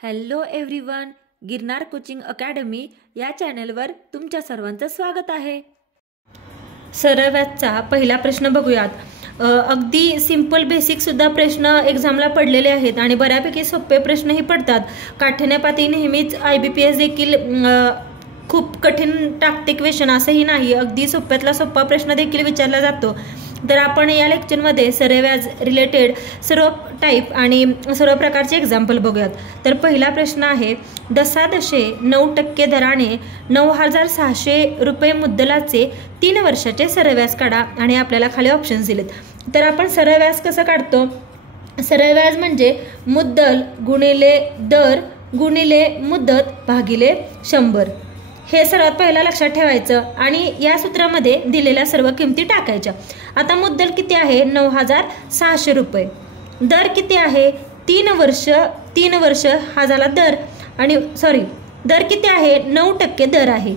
Hello everyone, Girnar coaching academy या चॅनलवर तुमच्या सर्वांचं स्वागत आहे। सरळ व्याजचा पहिला प्रश्न बघूयात। अगदी सिंपल बेसिक सुद्धा प्रश्न एक्झामला पडलेले आहेत आणि बऱ्यापैकी सोपे प्रश्नही पडतात। काठिण्यपाती नेहमीच IBPS देखील खूप कठीण टाकते क्वेश्चन असंही नाही, अगदी सोप्यातला सोपा प्रश्न देखील विचारला जातो। तर आपण या लेक्चरमध्ये सरळ व्याज रिलेटेड सर्व टाईप आणि सर्व प्रकारचे एक्झाम्पल बघूयात। तर पहिला प्रश्न आहे, 10.9% दराने 9,600 रुपये मुद्दलाचे 3 वर्षाचे सरळ व्याज काढा आणि आपल्याला खाली ऑप्शन्स दिलेत। तर आपण सरळ व्याज कसं काढतो? सरळ व्याज म्हणजे मुद्दल गुणिले दर गुणिले मुदत भागिले 100 हे सर्वात पहिला लक्षात ठेवायचं आणि या सूत्रामध्ये दिलेल्या सर्व किमती टाकायच्या। आता मुद्दल किती आहे? 9,600 रुपये। दर किती आहे? 3 वर्ष हा झाला दर आणि दर किती आहे? 9% दर आहे।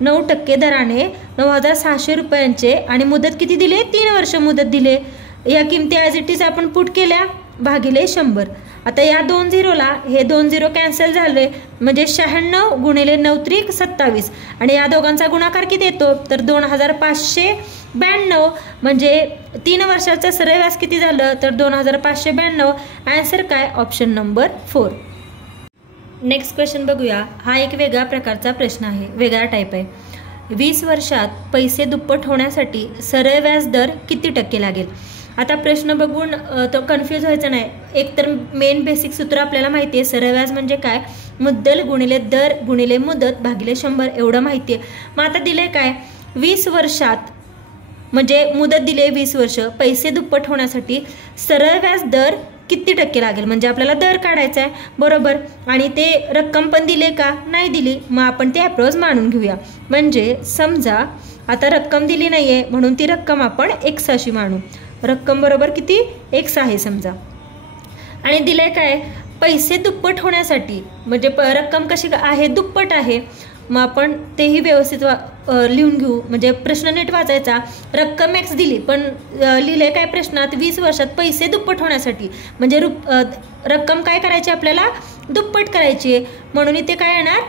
9% दराने 9,600 रुपयांचे आणि मुदत किती दिले? 3 वर्ष मुदत दिले। या किमती ॲज इट इज आपण पुट केल्या भागिले 100। आता या 2 झिरोला हे 2 झिरो कॅन्सल झाले म्हणजे 96 गुणिले 9 त्रिक 27 आणि या दोघांचा गुणाकार किती येतो? तर 2,592 म्हणजे 3 वर्षाचं सरळ व्याज किती झालं? तर 2,592। आन्सर काय? Option number 4। नेक्स्ट क्वेश्चन बघूया। हा एक वेगळ्या प्रकारचा प्रश्न आहे, वेगळा टाईप आहे। 20 वर्षात पैसे दुप्पट होण्यासाठी सरळ व्याज दर किती टक्के लागेल? आता प्रश्न बघून तो कन्फ्यूज व्हायचं नाही। एक तर मेन बेसिक सूत्र आपल्याला माहिती आहे, सरळ व्याज म्हणजे काय? मुद्दल गुणिले दर गुणिले मुदत भागिले 100 एवढं माहिती आहे। मग आता दिले काय? 20 वर्षात म्हणजे मुदत दिले 20 वर्ष, पैसे दुप्पट होण्यासाठी सरळ व्याज दर किती टक्के लागेल म्हणजे आपल्याला दर काढायचा आहे, बरोबर? आणि ते रक्कम पण दिले का? नाही दिली, मग आपण ते अप्रोच मानून घेऊया। म्हणजे समजा आता रक्कम दिली नाहीये म्हणून ती रक्कम आपण x अशी मानू। रक्कम बरोबर किती? x आहे समजा। आणि दिले काय? पैसे दुप्पट होण्यासाठी म्हणजे रक्कम कशी आहे? दुप्पट आहे। मग आपण तेही व्यवस्थित लिहून घेऊ, म्हणजे प्रश्न नीट वाचायचा। रक्कम x दिली पण लिहिले काय प्रश्नात? 20 वर्षात पैसे दुप्पट होण्यासाठी म्हणजे रक्कम काय करायची? आपल्याला दुप्पट करायची, म्हणून इथे काय येणार?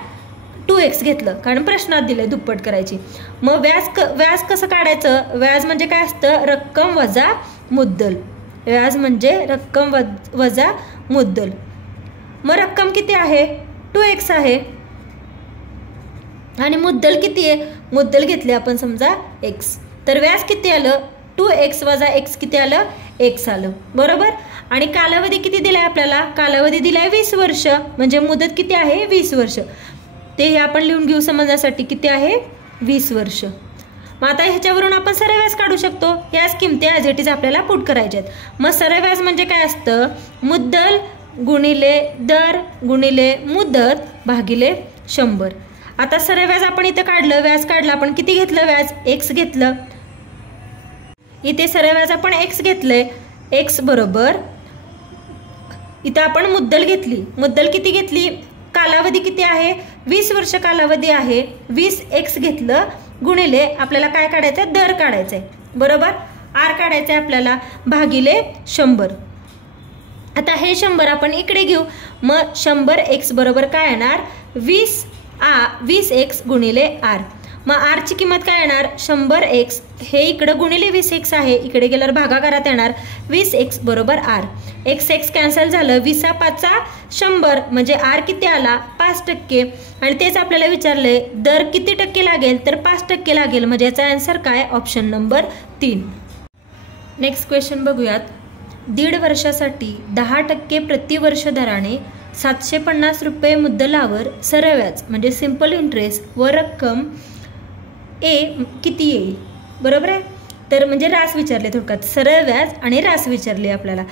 2x घेतलं कारण प्रश्नात दिले दुप्पट करायची। मग व्याज कसं काढायचं? व्याज म्हणजे काय असतं? रक्कम वजा मुद्दल। व्याज म्हणजे रक्कम वजा मुद्दल। मग रक्कम किती आहे? 2x आहे आणि मुद्दल किती आहे? मुद्दल घेतले आपण समजा x, तर व्याज किती आलं? 2x वजा x किती आलं? x आलं, बरोबर? आणि कालावधी किती दिलाय आपल्याला? कालावधी दिलाय 20 वर्ष म्हणजे मुदत किती आहे? 20 वर्ष। ते आपण लिहून घेऊ समजण्यासाठी, किती आहे? 20 वर्ष। मग आता ह्याच्यावरून आपण सरळ व्याज काढू शकतो। याच किमती ॲज इट इज आपल्याला पुट करायच्या आहेत। मग सरळ व्याज म्हणजे काय असतं? मुद्दल गुणिले दर गुणिले मुदत भागिले 100। आता सरळ व्याज आपण इथे काढलं, व्याज काढलं आपण, किती घेतलं व्याज? x घेतलं। इथे सरळ व्याज आपण x घेतलंय, x बरोबर इथं आपण मुद्दल घेतली। मुद्दल किती घेतली? कालावधी किती आहे? 20 वर्ष कालावधी आहे। 20x घेतलं गुणिले आपल्याला काय काढायचं? दर काढायचा आहे, बरोबर? r काढायचं आहे आपल्याला भागिले 100। आता हे 100 आपण इकडे घेऊ, मग 100x बरोबर काय येणार? 20x गुणिले r। मग r ची किंमत काय येणार? 100x हे इकडं गुणिले 20x आहे, इकडे गेल्यावर भागाकारात येणार 20x बरोबर r। x कॅन्सल झालं, 20×5 100 म्हणजे r किती आला? 5%। आणि तेच आपल्याला विचारले दर किती टक्के लागेल? तर 5% लागेल, म्हणजे याचा आन्सर काय? Option number 3। नेक्स्ट क्वेश्चन बघूयात। 1.5 वर्षासाठी 10% प्रतिवर्ष दराने 750 रुपये मुद्दलावर सरळ व्याज म्हणजे सिंपल इंटरेस्ट व रक्कम A किती येईल? बरोबर आहे? तर म्हणजे रास विचारले, थोडक्यात सरळ व्याज आणि रास विचारले आपल्याला।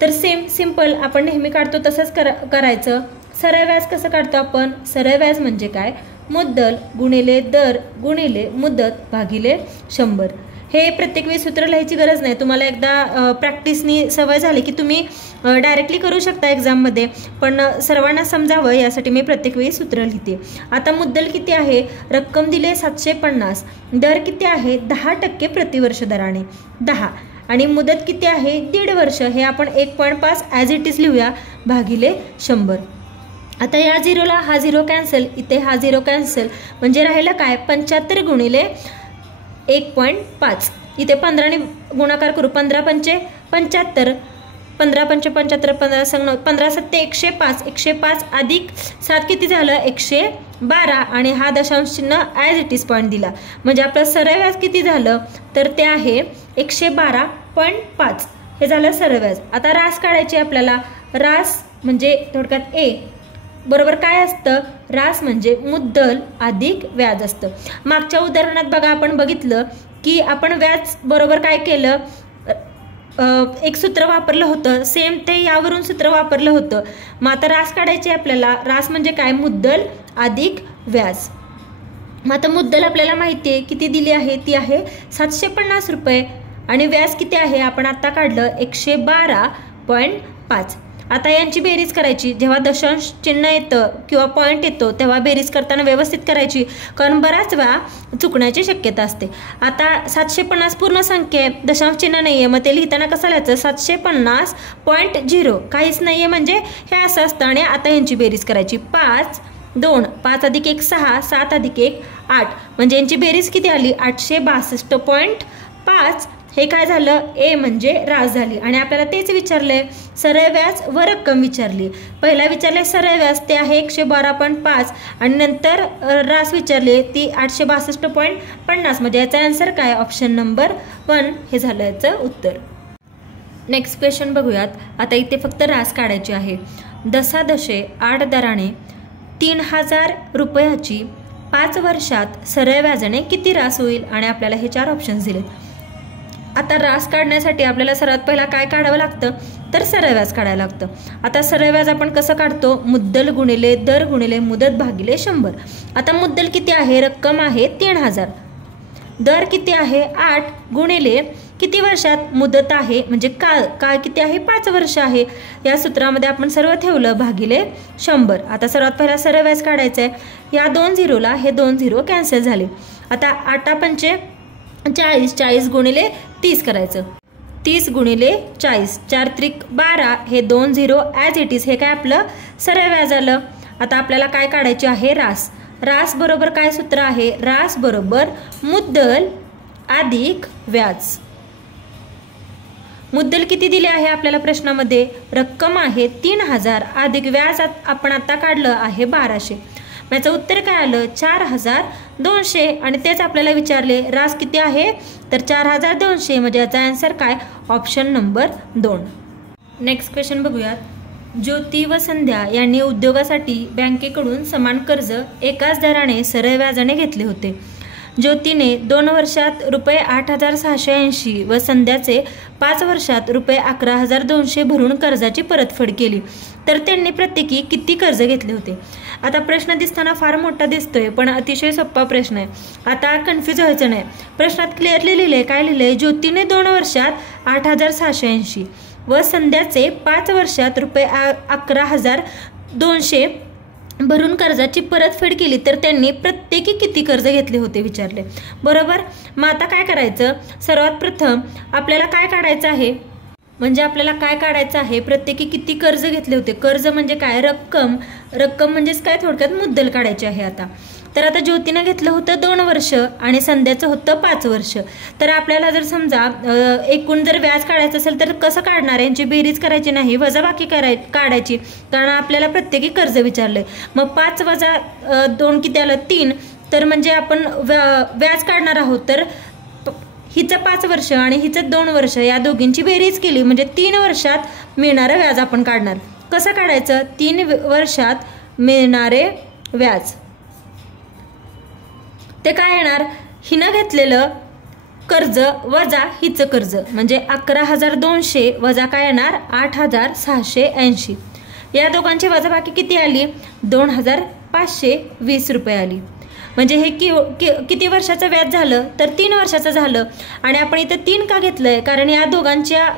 तर सिंपल आपण नेहमी काढतो तसंच करायचं। सरळ व्याज कसं काढतो आपण? सरळ व्याज म्हणजे काय? मुद्दल गुणिले दर गुणिले मुदत भागिले 100। हे प्रत्येक वेळी सूत्र लिहायची गरज नाही, तुम्हाला एकदा प्रॅक्टिसनी सवय झाली की तुम्ही डायरेक्टली करू शकता एक्झाममध्ये, पण सर्वांना समजावं यासाठी मी प्रत्येक वेळी सूत्र लिहिते। आता मुद्दल किती आहे? रक्कम दिले 750, दर किती आहे? 10% प्रतिवर्ष दराने 10 आणि मुदत किती आहे? 1.5 वर्ष। हे आपण 1.5 ॲज इट इज लिहूया भागिले 100। आता या झिरोला हा झिरो कॅन्सल, इथे हा झिरो कॅन्सल, म्हणजे राहिलं काय 75 गुणिले 1.5. इथे 15ने गुणाकार करू, 15 पंचे 75, 15 पंचे 75, 15 संग 9, 15 सत्ते 105, 105 अधिक 7 किती झालं 112, आणि हा दशांश चिन्ह ॲज इट इज पॉईंट दिला, म्हणजे आपलं सरळ व्याज किती झालं तर ते आहे 112.5. हे झालं सरळ व्याज. आता रास काढायची आपल्याला. रास म्हणजे थोडक्यात ए बरोबर काय असतं, रास म्हणजे मुद्दल अधिक व्याज असतं. मागच्या उदाहरणात बघा आपण बघितलं की आपण व्याज बरोबर काय केलं, एक सूत्र वापरलं होतं, सेम ते यावरून सूत्र वापरलं होतं. मग आता रास काढायचे आपल्याला. रास म्हणजे काय, मुद्दल अधिक व्याज. मग आता मुद्दल आपल्याला माहिती आहे किती दिली आहे, ती आहे 750 रुपये, आणि व्याज किती आहे आपण आता काढलं 112.5. आता यांची बेरीज करायची. जेव्हा दशांश चिन्ह येतं किंवा पॉईंट येतो तेव्हा बेरीज करताना व्यवस्थित करायची, कारण बराच वेळा चुकण्याची शक्यता असते. आता 750 पूर्ण संख्या आहे, दशांश चिन्ह नाही आहे, मग ते लिहिताना कसं लिहायचं 750.0, काहीच नाही आहे म्हणजे हे असं असतं. आणि आता यांची बेरीज करायची. 5, 2, 5 अधिक 1 6, 7 अधिक 1 8, म्हणजे यांची बेरीज किती आली 862.5. हे काय झालं, ए म्हणजे रास झाली. आणि आपल्याला तेच विचारलंय, सरळ व्याज व रक्कम विचारली. पहिला विचारले सरळ व्याज, ते आहे 112.5, आणि नंतर रास विचारली ती 862.50, म्हणजे याचा आन्सर काय, ऑप्शन नंबर 1 हे झालं याचं उत्तर. नेक्स्ट क्वेश्चन बघूयात. आता इथे फक्त रास काढायची आहे. दशादशे 8 दराने 3000 रुपयाची 5 वर्षात सरळ व्याजाने किती रास होईल, आणि आपल्याला हे 4 ऑप्शन्स दिलेत. आता रास काढण्यासाठी आपल्याला सर्वात पहिला काय काढावं लागतं तर सरळ व्याज काढायला लागतं. आता सरळ व्याज आपण कसं काढतो, मुद्दल गुणिले दर गुणिले मुदत भागिले 100. आता मुद्दल किती आहे, रक्कम आहे 3000, दर किती आहे 8, गुणिले किती वर्षात, मुदत आहे म्हणजे काळ किती आहे 5 वर्ष आहे. या सूत्रामध्ये आपण सर्व ठेवलं भागिले 100. आता सर्वात पहिला सरळ व्याज काढायचं आहे. या 2 झिरोला हे 2 झिरो कॅन्सल झाले. आता 8 पंचे 40, 40 गुणिले 30 करायचं, 30 गुणिले 40, 4 त्रिक 12, हे 2 झिरो ॲज इट इज, हे काय आपलं सरळ व्याज आलं. आता आपल्याला काय काढायचे आहे, रास. रास बरोबर काय सूत्र आहे, रास बरोबर मुद्दल अधिक व्याज. मुद्दल किती दिले आहे आपल्याला प्रश्नामध्ये, रक्कम आहे 3000 अधिक व्याज आपण आता काढलं आहे 1200. याचं उत्तर काय आलं 4200, आणि तेच आपल्याला विचारले रास किती आहे तर 4200, म्हणजे याचा आन्सर काय, ऑप्शन नंबर 2. नेक्स्ट क्वेश्चन बघूयात. ज्योती व संध्या यांनी उद्योगासाठी बँकेकडून समान कर्ज एकाच दराने सरळ व्याजाने घेतले होते. ज्योतीने 2 वर्षात रुपये 8680 व संध्याचे 5 वर्षात रुपये 11200 भरून कर्जाची परतफेड केली, तर त्यांनी प्रत्येकी किती कर्ज घेतले होते. आता प्रश्न दिसताना फार मोठा दिसतोय, पण अतिशय सोपा प्रश्न आहे. आता कन्फ्यूज व्हायचं नाही. प्रश्नात क्लिअरली लिहिलंय, काय लिहिलंय, ज्योतीने 2 वर्षात 8680 व संध्याचे 5 वर्षात रुपये 11200 भरून कर्जाची परतफेड केली, तर त्यांनी प्रत्येकी किती कर्ज घेतले होते विचारले. बरोबर. मग आता काय करायचं, सर्वात प्रथम आपल्याला काय काढायचं आहे, म्हणजे आपल्याला काय काढायचं आहे, प्रत्येकी किती कर्ज घेतले होते. कर्ज म्हणजे काय, रक्कम. रक्कम म्हणजेच काय, थोडक्यात मुद्दल काढायची आहे. आता तर आता ज्योतीनं घेतलं होतं 2 वर्ष आणि संध्याचं होतं 5 वर्ष. तर आपल्याला जर समजा एकूण जर व्याज काढायचं असेल तर कसं काढणार, यांची बेरीज करायची नाही, वजाबाकी काढायची, कारण आपल्याला प्रत्येकी कर्ज विचारलंय. मग 5 वजा 2 किती आलं 3, तर म्हणजे आपण व्याज काढणार आहोत. तर हिचं 5 वर्ष आणि हिचं 2 वर्ष, या दोघींची बेरीज केली म्हणजे 3 वर्षात मिळणारं व्याज आपण काढणार. कसं काढायचं, 3 वर्षात मिळणारे व्याज ते काय येणार, हिनं घेतलेलं कर्ज वजा हिचं कर्ज, म्हणजे 11200 वजा काय येणार 8680. या दोघांची वजाबाकी किती आली 2520 रुपये आली. म्हणजे हे किती वर्षाचं व्याज झालं तर 3 वर्षाचं झालं. आणि आपण इथं 3 का घेतलंय, कारण या दोघांच्या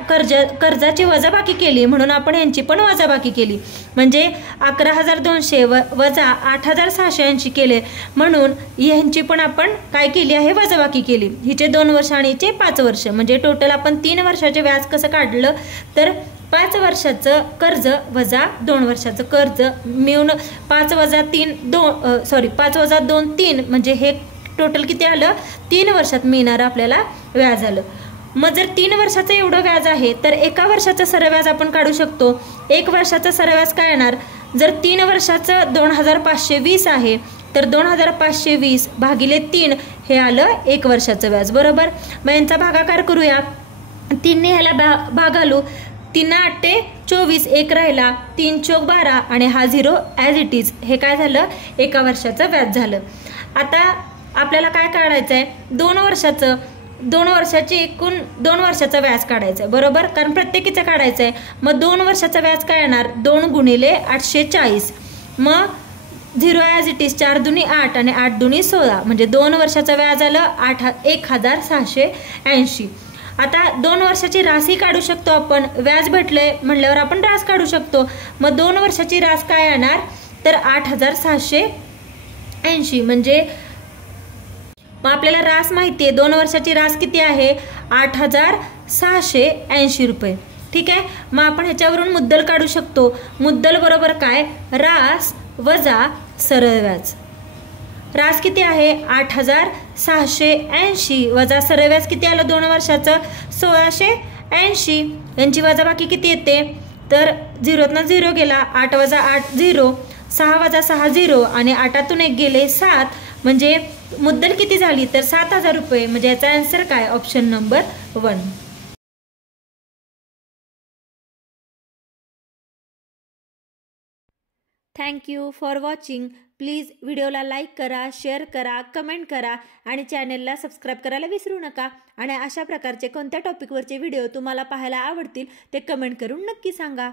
कर्जाची वजाबाकी केली म्हणून आपण यांची पण वजाबाकी केली. म्हणजे 11200 वजा 8680 केले म्हणून यांची पण आपण काय केली आहे, वजाबाकी केली. हिचे 2 वर्ष आणि हिचे 5 वर्ष, म्हणजे टोटल आपण 3 वर्षाचे व्याज कसं काढलं तर 5 वर्षाचं कर्ज वजा 2 वर्षाचं कर्ज मिळून 5 वजा 3 5 वजा 2 3 म्हणजे हे टोटल किती आलं 3 वर्षात मिळणारं आपल्याला व्याज आलं. मग जर 3 वर्षाचं एवढं व्याज आहे तर एका वर्षाचं सरळ व्याज आपण काढू शकतो. 1 वर्षाचं सरळ व्याज काय येणार, जर 3 वर्षाचं 2520 आहे तर 2520 भागिले 3 हे आलं 1 वर्षाचं व्याज, बरोबर. मग यांचा भागाकार करूया. 3 ने ह्याला भाग घालू. 3 8 24 1 राहिला, 3 चौक 12 आणि हा 0 ॲज इट इज. हे काय झालं, एका वर्षाचं व्याज झालं. आता आपल्याला काय काढायचं आहे, 2 वर्षाची एकूण 2 वर्षाचं व्याज काढायचं आहे, बरोबर, कारण प्रत्येकीचं काढायचं आहे. मग 2 वर्षाचं व्याज काय येणार, 2 गुणिले 840. मग 0 ॲज इट इज, 4 दुनी 8 आणि 8 दुनी 16 म्हणजे 2 वर्षाचं व्याज आलं 1680. आता 2 वर्षाची राशी काढू शकतो आपण, व्याज भेटले म्हणल्यावर आपण रास काढू शकतो. मग 2 वर्षाची रास काय येणार तर 8680 म्हणजे मग आपल्याला रास माहिती आहे, 2 वर्षाची रास किती आहे 8680 रुपये. ठीक आहे. मग आपण ह्याच्यावरून मुद्दल काढू शकतो. मुद्दल बरोबर काय, रास वजा सरळ व्याज. रास किती आहे 8680 वजा सरळ व्याज किती आलं 2 वर्षाचं 1680. यांची वजाबाकी किती येते तर 0तनं 0 गेला, 8 वजा 8 0, 6 वजा 6 0 आणि 8तून 1 गेले 7 म्हणजे मुद्दल किती झाली तर 7000 रुपये. म्हणजे याचा आन्सर काय, option number 1. Thank you for watching. Please व्हिडिओला लाईक करा, शेअर करा, कमेंट करा आणि चॅनेलला सबस्क्राईब करायला विसरू नका. आणि अशा प्रकारचे कोणत्या टॉपिकवरचे व्हिडिओ तुम्हाला पाहायला आवडतील ते कमेंट करून नक्की सांगा.